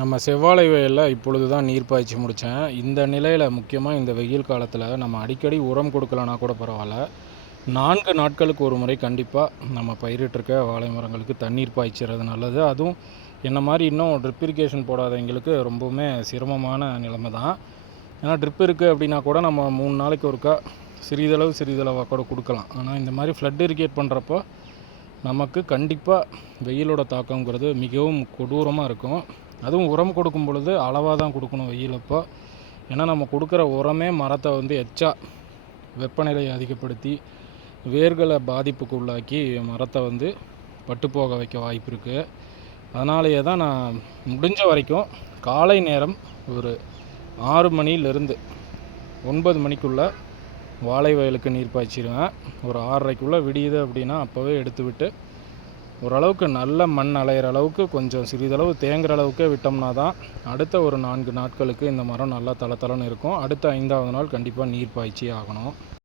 நம்ம செவ்வாழை வயலில் இப்பொழுது தான் நீர் பாய்ச்சி முடித்தேன். இந்த நிலையில் முக்கியமாக இந்த வெயில் காலத்தில் நம்ம அடிக்கடி உரம் கொடுக்கலனா கூட பரவாயில்ல, 4 நாட்களுக்கு ஒரு முறை கண்டிப்பாக நம்ம பயிரிட்டிருக்க வாழை மரங்களுக்கு தண்ணீர் பாய்ச்சிறது நல்லது. அதுவும் என்ன மாதிரி இன்னும் ட்ரிப் இரிகேஷன் போடாதவங்களுக்கு ரொம்பவுமே சிரமமான நிலைமை தான். ஏன்னா ட்ரிப் இருக்குது அப்படின்னா கூட நம்ம 3 நாளைக்கு ஒருக்கா சிறிதளவாக கூட கொடுக்கலாம். ஆனால் இந்த மாதிரி ஃப்ளட் இரிகேட் பண்ணுறப்போ நமக்கு கண்டிப்பாக வெயிலோட தாக்கங்கிறது மிகவும் கொடூரமாக இருக்கும். அதுவும் உரம் கொடுக்கும் பொழுது அளவாக தான் கொடுக்கணும் வெயில் அப்போ. ஏன்னா நம்ம கொடுக்குற உரமே மரத்தை எச்சா வெப்பநிலையை அதிகப்படுத்தி வேர்களை பாதிப்புக்கு உள்ளாக்கி மரத்தை பட்டுப்போக வைக்க வாய்ப்பு இருக்குது. அதனாலேயே தான் நான் முடிஞ்ச வரைக்கும் காலை நேரம் ஒரு 6 மணிலேருந்து 9 மணிக்குள்ளே வாழை வயலுக்கு நீர் பாய்ச்சிடுவேன். ஒரு 6:30க்குள்ளே விடியுது அப்படின்னா அப்போவே எடுத்து விட்டு ஓரளவுக்கு நல்ல மண் அலையிற அளவுக்கு கொஞ்சம் சிறிதளவு தேங்குற அளவுக்கே விட்டோம்னா தான் அடுத்த ஒரு 4 நாட்களுக்கு இந்த மரம் நல்லா தளதளன்னு இருக்கும். அடுத்த 5ஆவது நாள் கண்டிப்பாக நீர் பாய்ச்சி ஆகணும்.